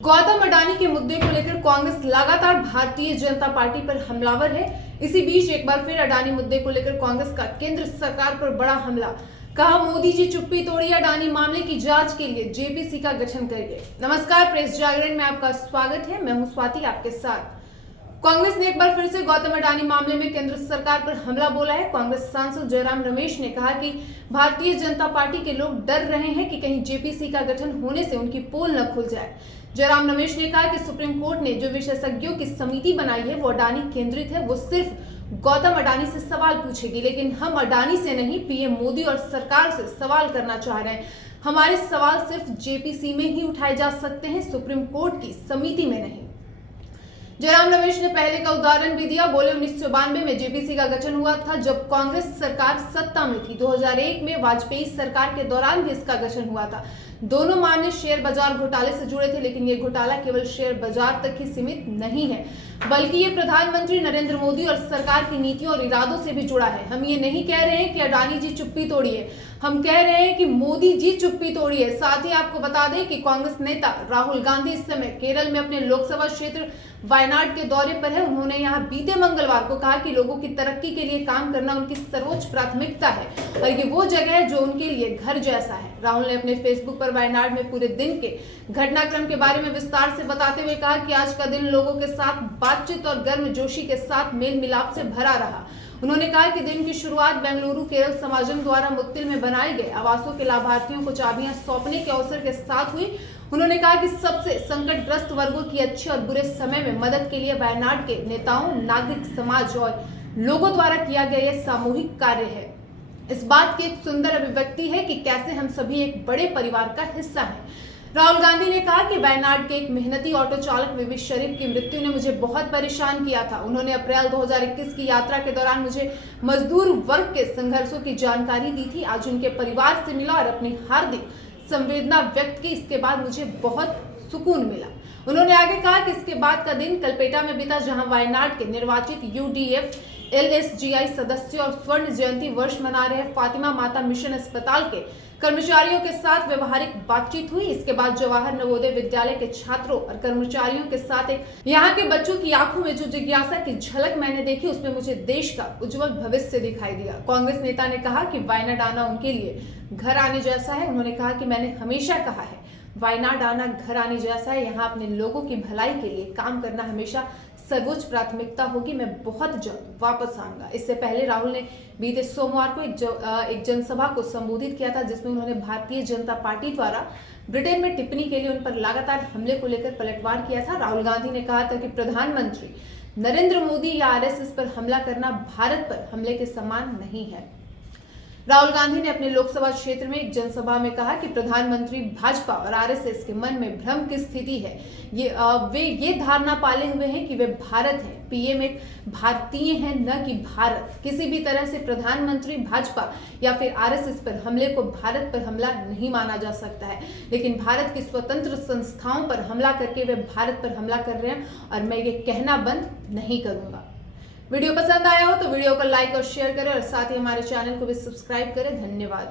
गौतम अडानी के मुद्दे को लेकर कांग्रेस लगातार भारतीय जनता पार्टी पर हमलावर है। इसी बीच एक बार फिर अडानी मुद्दे को लेकर कांग्रेस का केंद्र सरकार पर बड़ा हमला। कहा, मोदी जी चुप्पी तोड़िए, अडानी मामले की जांच के लिए जेपीसी का गठन करिए। नमस्कार, प्रेस जागरण में आपका स्वागत है। मैं हूं स्वाति आपके साथ। कांग्रेस ने एक बार फिर से गौतम अडानी मामले में केंद्र सरकार पर हमला बोला है। कांग्रेस सांसद जयराम रमेश ने कहा कि भारतीय जनता पार्टी के लोग डर रहे हैं कि कहीं जेपीसी का गठन होने से उनकी पोल न खुल जाए। जयराम रमेश ने कहा कि सुप्रीम कोर्ट ने जो विशेषज्ञों की समिति बनाई है वो अडानी केंद्रित है। वो सिर्फ गौतम अडानी से सवाल पूछेगी, लेकिन हम अडानी से नहीं, पीएम मोदी और सरकार से सवाल करना चाह रहे हैं। हमारे सवाल सिर्फ जेपीसी में ही उठाए जा सकते हैं, सुप्रीम कोर्ट की समिति में नहीं। जयराम रमेश ने पहले का उदाहरण भी दिया। बोले, 1992 में जेपीसी का गठन हुआ था जब कांग्रेस सरकार सत्ता में थी। 2001 में वाजपेयी सरकार के दौरान भी इसका गठन हुआ था। दोनों मामले शेयर बाजार घोटाले से जुड़े थे, लेकिन ये घोटाला केवल शेयर बाजार तक ही सीमित नहीं है, बल्कि ये प्रधानमंत्री नरेंद्र मोदी और सरकार की नीतियों और इरादों से भी जुड़ा है। हम ये नहीं कह रहे हैं कि अडानी जी चुप्पी तोड़िए, हम कह रहे हैं कि मोदी जी चुप्पी तोड़िए। साथ ही आपको बता दें कि कांग्रेस नेता राहुल गांधी इस समय केरल में अपने लोकसभा क्षेत्र वायनाड के दौरे पर है। उन्होंने यहां बीते मंगलवार को कहा कि लोगों की तरक्की के लिए काम करना उनकी सर्वोच्च प्राथमिकता है और ये वो जगह है जो उनके लिए घर जैसा है। राहुल ने अपने फेसबुक पर वायनाड में पूरे दिन के घटनाक्रम के बारे में विस्तार से बताते हुए कहा कि आज का दिन लोगों के साथ बातचीत और गर्मजोशी के साथ मेल मिलाप से भरा रहा। उन्होंने कहा कि दिन की शुरुआत बेंगलुरु केरल समाजम द्वारा मुत्तिल में बनाए गए आवासों के लाभार्थियों को चाबियां सौंपने के अवसर के साथ हुई। उन्होंने कहा कि सबसे संकटग्रस्त वर्गों की अच्छे और बुरे समय में मदद के लिए वायनाड के नेताओं, नागरिक समाज और लोगों द्वारा किया गया यह सामूहिक कार्य है। इस बात की एक सुंदर अभिव्यक्ति है कि कैसे हम सभी एक बड़े परिवार का हिस्सा हैं। राहुल गांधी ने कहा कि वायनाड के एक मेहनती ऑटो चालक विवेक शरीफ की मृत्यु ने मुझे बहुत परेशान किया था। उन्होंने अप्रैल 2021 की यात्रा के दौरान मुझे मजदूर वर्ग के संघर्षों की जानकारी दी थी। आज उनके परिवार से मिला और अपनी हार्दिक संवेदना व्यक्त की। इसके बाद मुझे बहुत सुकून मिला। उन्होंने आगे कहा कि इसके बाद का दिन कलपेटा में बीता, जहां वायनाड के निर्वाचित यूडीएफ एलएसजीआई सदस्य और स्वर्ण जयंती वर्ष मना रहे फातिमा माता मिशन अस्पताल के कर्मचारियों के साथ व्यवहारिक बातचीत हुई। इसके बाद जवाहर नवोदय विद्यालय के छात्रों और कर्मचारियों के साथ एक यहाँ के बच्चों की आंखों में जो जिज्ञासा की झलक मैंने देखी, उसमें मुझे देश का उज्जवल भविष्य दिखाई दिया। कांग्रेस नेता ने कहा कि वायनाड आना उनके लिए घर आने जैसा है। उन्होंने कहा कि मैंने हमेशा कहा है, वायनाड आना घर आने जैसा है। यहाँ अपने लोगों की भलाई के लिए काम करना हमेशा सर्वोच्च प्राथमिकता होगी। मैं बहुत जल्द वापस आऊंगा। इससे पहले राहुल ने बीते सोमवार को एक जनसभा को संबोधित किया था, जिसमें उन्होंने भारतीय जनता पार्टी द्वारा ब्रिटेन में टिप्पणी के लिए उन पर लगातार हमले को लेकर पलटवार किया था। राहुल गांधी ने कहा था कि प्रधानमंत्री नरेंद्र मोदी या आरएसएस पर हमला करना भारत पर हमले के समान नहीं है। राहुल गांधी ने अपने लोकसभा क्षेत्र में एक जनसभा में कहा कि प्रधानमंत्री भाजपा और आरएसएस के मन में भ्रम की स्थिति है। वे ये धारणा पाले हुए हैं कि वे भारत हैं, पीएम एक भारतीय हैं, न कि भारत। किसी भी तरह से प्रधानमंत्री भाजपा या फिर आरएसएस पर हमले को भारत पर हमला नहीं माना जा सकता है, लेकिन भारत की स्वतंत्र संस्थाओं पर हमला करके वे भारत पर हमला कर रहे हैं और मैं ये कहना बंद नहीं करूंगा। वीडियो पसंद आया हो तो वीडियो को लाइक और शेयर करें और साथ ही हमारे चैनल को भी सब्सक्राइब करें। धन्यवाद।